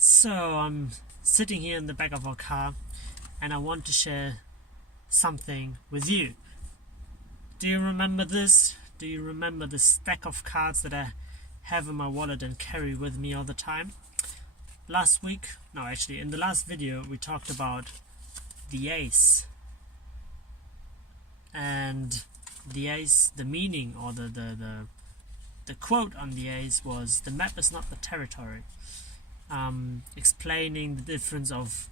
So I'm sitting here in the back of our car and I want to share something with you. Do you remember this? Do you remember the stack of cards that I have in my wallet and carry with me all the time? In the last video we talked about the ace. And the ace, the meaning or the quote on the ace was, "The map is not the territory." Explaining the difference of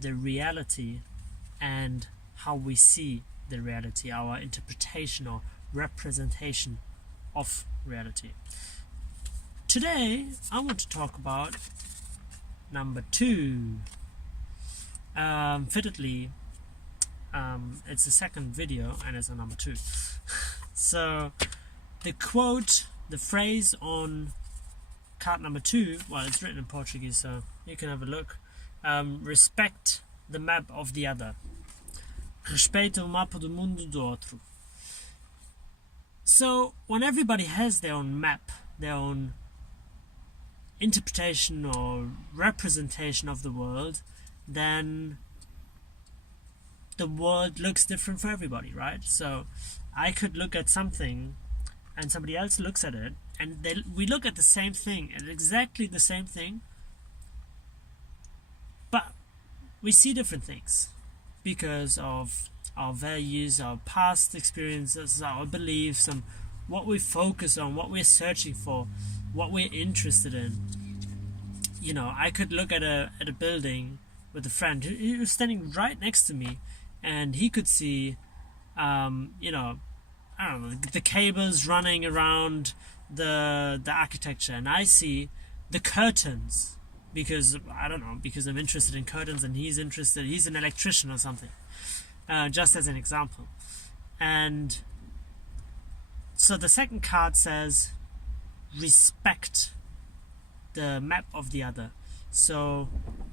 the reality and how we see the reality, our interpretation or representation of reality. Today I want to talk about number 2. Fittedly, it's the second video and it's a number 2. So the quote, the phrase on card number 2, well, it's written in Portuguese, so you can have a look. Respect the map of the other. Respeita o mapa do mundo do outro. So when everybody has their own map, their own interpretation or representation of the world, then the world looks different for everybody, right? So I could look at something and somebody else looks at it and we look at the same thing, and exactly the same thing, but we see different things because of our values, our past experiences, our beliefs, and what we focus on, what we're searching for, what we're interested in. You know, I could look at a building with a friend who was standing right next to me, and he could see, I don't know, the cables running around the architecture, and I see the curtains because I'm interested in curtains, and he's an electrician or something, just as an example. And so the second card says respect the map of the other. So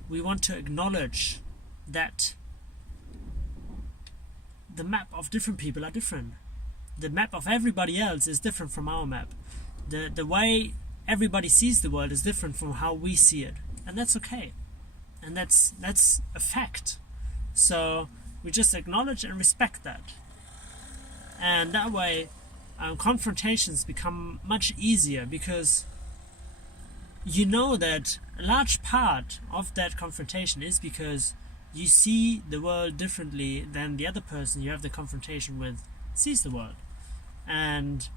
we want to acknowledge that the map of different people are different. The map of everybody else is different from our map. The way everybody sees the world is different from how we see it, and that's okay, and that's a fact. So we just acknowledge and respect that, and that way confrontations become much easier, because you know that a large part of that confrontation is because you see the world differently than the other person you have the confrontation with sees the world. And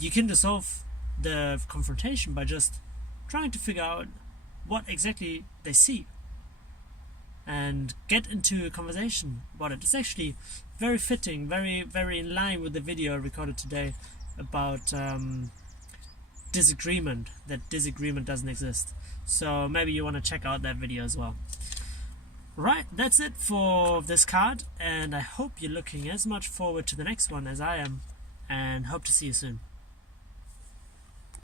you can resolve the confrontation by just trying to figure out what exactly they see and get into a conversation about it. It's actually very fitting, very, very in line with the video I recorded today about disagreement, that disagreement doesn't exist. So maybe you want to check out that video as well. Right, that's it for this card, and I hope you're looking as much forward to the next one as I am, and hope to see you soon.